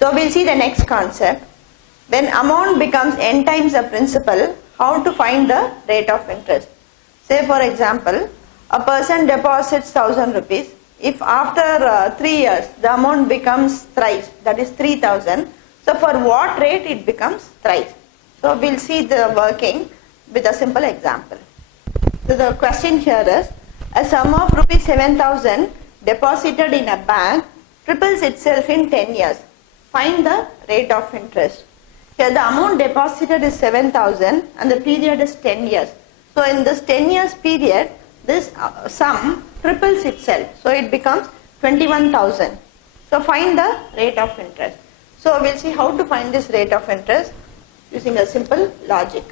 So we'll see the next concept. When amount becomes n times the principal, how to find the rate of interest? Say for example, a person deposits 1000 rupees. If after 3 years the amount becomes thrice, that is 3000, so for what rate it becomes thrice? So we'll see the working with a simple example. So the question here is, a sum of rupees 7000 deposited in a bank triples itself in 10 years. Find the rate of interest. Here the amount deposited is 7000 and the period is 10 years. So in this 10 years period, this sum triples itself. So it becomes 21,000. So find the rate of interest. So we'll see how to find this rate of interest using a simple logic.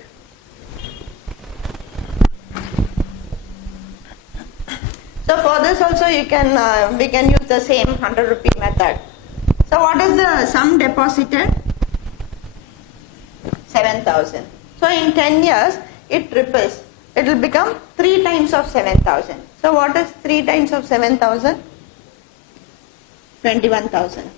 So for this also we can use the same 100 rupee method. So what is the sum deposited? 7,000. So in 10 years it triples. It will become 3 times of 7,000. So what is 3 times of 7,000? 21,000.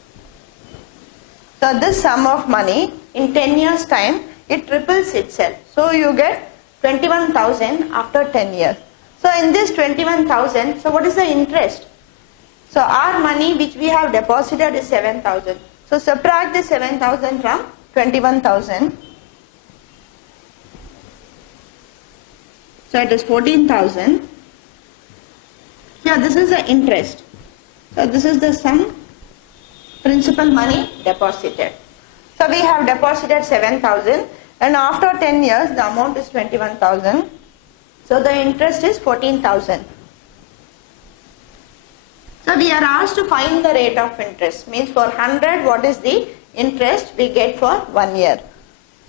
So this sum of money in 10 years time it triples itself. So you get 21,000 after 10 years. So in this 21,000, so what is the interest? So our money which we have deposited is 7,000. So subtract the 7,000 from 21,000. So it is 14,000. Here this is the interest. So this is the sum principal money deposited. So we have deposited 7,000 and after 10 years the amount is 21,000. So the interest is 14,000. So we are asked to find the rate of interest. Means for 100 what is the interest we get for 1 year.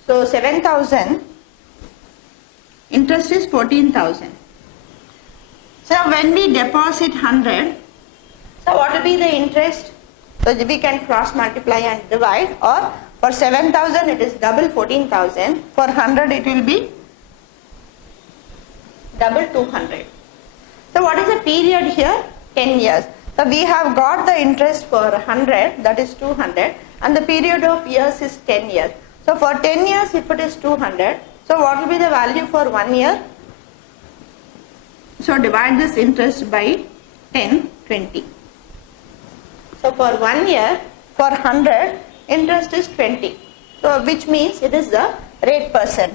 So 7,000, interest is 14,000. So when we deposit 100, so what will be the interest? So we can cross multiply and divide, or for 7,000 it is double 14,000. For 100 it will be double 200. So what is the period here? 10 years. So we have got the interest for 100, that is 200, and the period of years is 10 years. So for 10 years if it is 200, so what will be the value for 1 year? So divide this interest by 10, 20. So for 1 year, for 100, interest is 20. So which means it is the rate percent.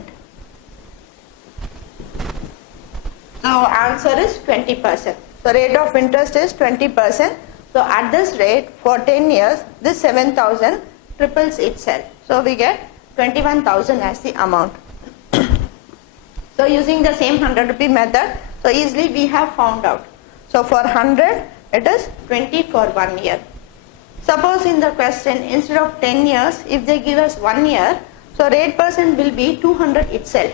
So answer is 20%. So rate of interest is 20%. So at this rate, for 10 years, this 7,000 triples itself. So we get 21,000 as the amount. So using the same 100 rupee method, so easily we have found out. So for 100, it is 20 for 1 year. Suppose in the question, instead of 10 years, if they give us 1 year, so rate percent will be 200 itself.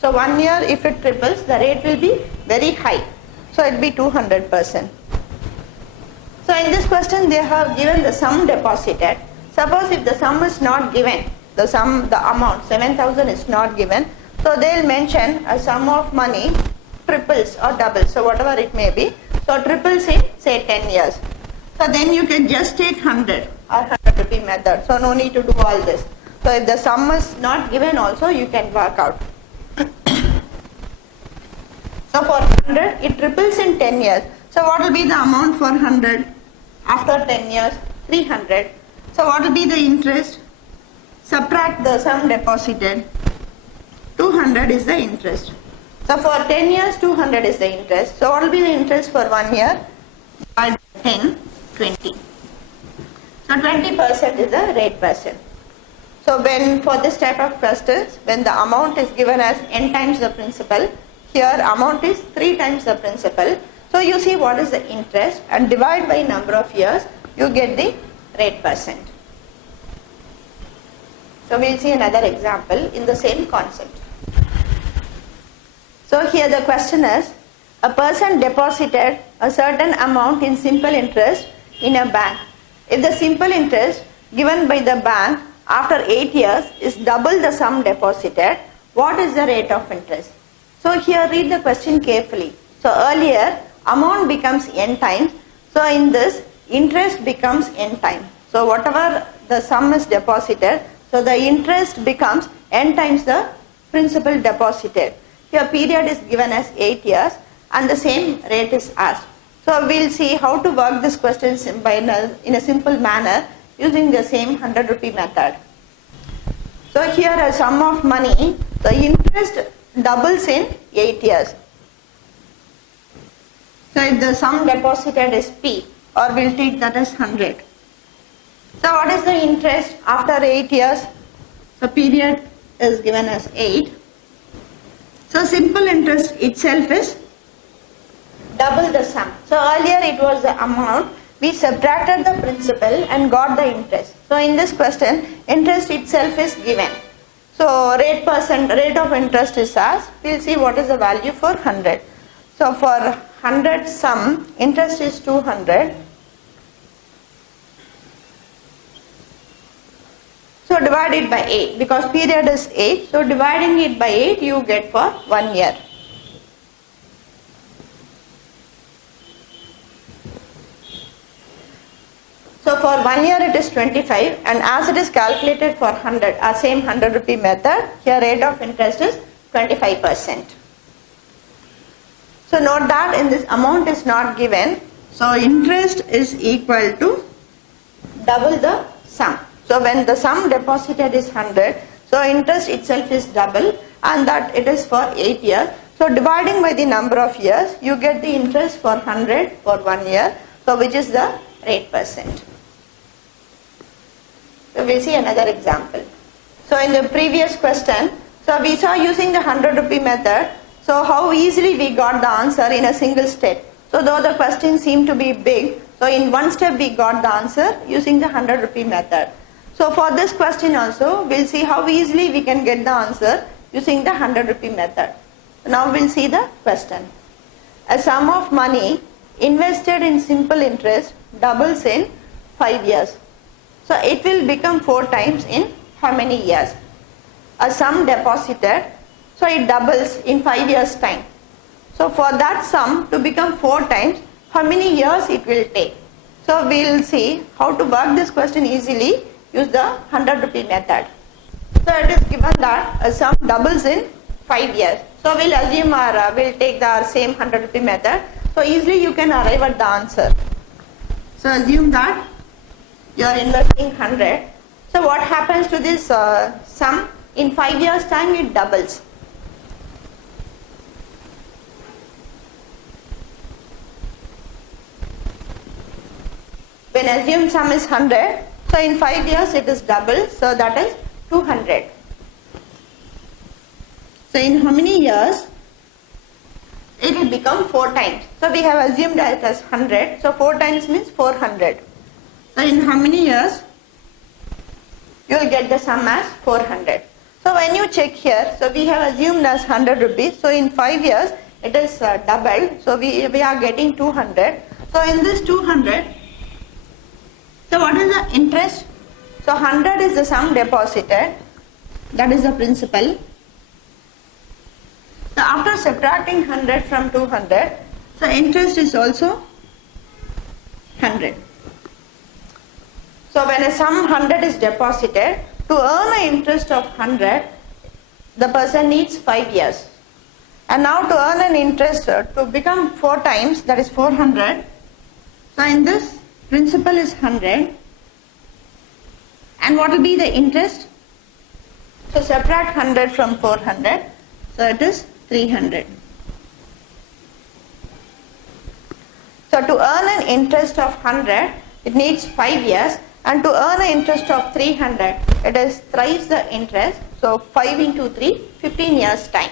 So 1 year, if it triples, the rate will be very high. So it will be 200%. So in this question, they have given the sum deposited. Suppose if the sum is not given, the amount 7,000 is not given, so they will mention a sum of money triples or doubles, so whatever it may be. So triples in say 10 years. So then you can just take 100 or 100 rupee method. So no need to do all this. So if the sum is not given also, you can work out. So for 100, it triples in 10 years. So what will be the amount for 100 after 10 years? 300. So what will be the interest? Subtract the sum deposited. 200 is the interest. So for 10 years, 200 is the interest. So what will be the interest for 1 year? By 10, 20. So 20% is the rate percent. So when for this type of questions, when the amount is given as n times the principal, here amount is 3 times the principal. So you see what is the interest and divide by number of years, you get the rate percent. So we'll see another example in the same concept. So here the question is, a person deposited a certain amount in simple interest in a bank. If the simple interest given by the bank after 8 years is double the sum deposited, what is the rate of interest? So here read the question carefully. So earlier amount becomes n times. So in this interest becomes n times. So whatever the sum is deposited, so the interest becomes n times the principal deposited. Here period is given as 8 years and the same rate is asked. So we'll see how to work this question in a simple manner using the same 100 rupee method. So here a sum of money, the interest doubles in 8 years. So if the sum deposited is P, or we'll take that as 100. So what is the interest after 8 years? The period is given as 8. So simple interest itself is double the sum. So earlier it was the amount, we subtracted the principal and got the interest. So in this question, interest itself is given. So rate of interest is asked. We'll see what is the value for 100. So for 100 sum, interest is 200. So divide it by 8 because period is 8. So dividing it by 8 you get for 1 year. So for 1 year it is 25 and as it is calculated for 100, our same 100 rupee method, here rate of interest is 25%. So note that in this amount is not given. So interest is equal to double the sum. So when the sum deposited is 100, so interest itself is double and that it is for 8 years. So dividing by the number of years, you get the interest for 100 for 1 year. So which is the rate percent. So we'll see another example. So in the previous question, so we saw using the 100 rupee method, so how easily we got the answer in a single step. So though the question seemed to be big, so in one step we got the answer using the 100 rupee method. So for this question also, we'll see how easily we can get the answer using the 100 rupee method. Now we'll see the question. A sum of money invested in simple interest doubles in 5 years. So it will become 4 times in how many years? A sum deposited, so it doubles in 5 years time. So for that sum to become 4 times, how many years it will take? So we'll see how to work this question easily, use the 100 rupee method. So it is given that a sum doubles in 5 years. So we'll assume we'll take the same 100 rupee method. So easily you can arrive at the answer. So assume that you are investing 100. So what happens to this sum? In 5 years time it doubles. When assumed sum is 100, so in 5 years it is double, so that is 200. So in how many years? It will become 4 times. So we have assumed that as 100, so 4 times means 400. So in how many years? You will get the sum as 400. So when you check here, so we have assumed as 100 rupees, so in 5 years it is doubled, so we are getting 200. So in this 200, so what is the interest? So 100 is the sum deposited, that is the principal. So after subtracting 100 from 200, so interest is also 100. So when a sum 100 is deposited, to earn an interest of 100, the person needs 5 years. And now to earn an interest to become 4 times, that is 400. So in this, principal is 100. And what will be the interest? So subtract 100 from 400. So it is 300. So to earn an interest of 100, it needs 5 years. And to earn an interest of 300, it is thrice the interest. So 5 into 3, 15 years time.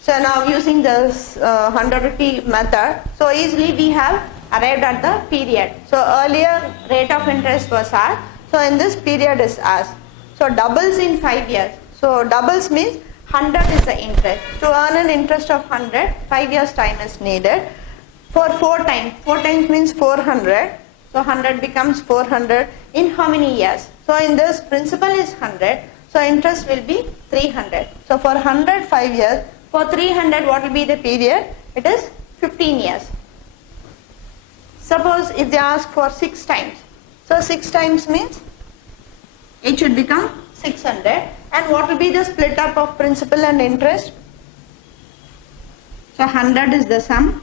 So now using this 100 rupee method, so easily we have arrived at the period. So earlier rate of interest was asked, so in this period is asked. So doubles in 5 years. So doubles means 100 is the interest. To earn an interest of 100, 5 years time is needed. For 4 times, 4 times means 400. So 100 becomes 400 in how many years? So in this principal is 100, so interest will be 300. So for 100, 5 years. For 300, what will be the period? It is 15 years. Suppose if they ask for 6 times, so 6 times means it should become 600. And what will be the split up of principal and interest? So 100 is the sum.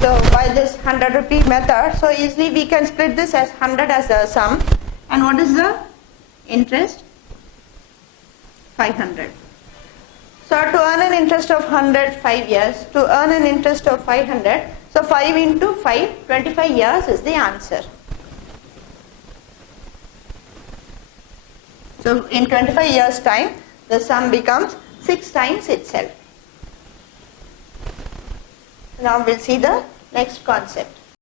So by this 100 rupee method, so easily we can split this as 100 as a sum. And what is the interest? 500. So to earn an interest of 100, 5 years. To earn an interest of 500, so 5 into 5, 25 years is the answer. So in 25 years time, the sum becomes 6 times itself. Now we'll see the next concept.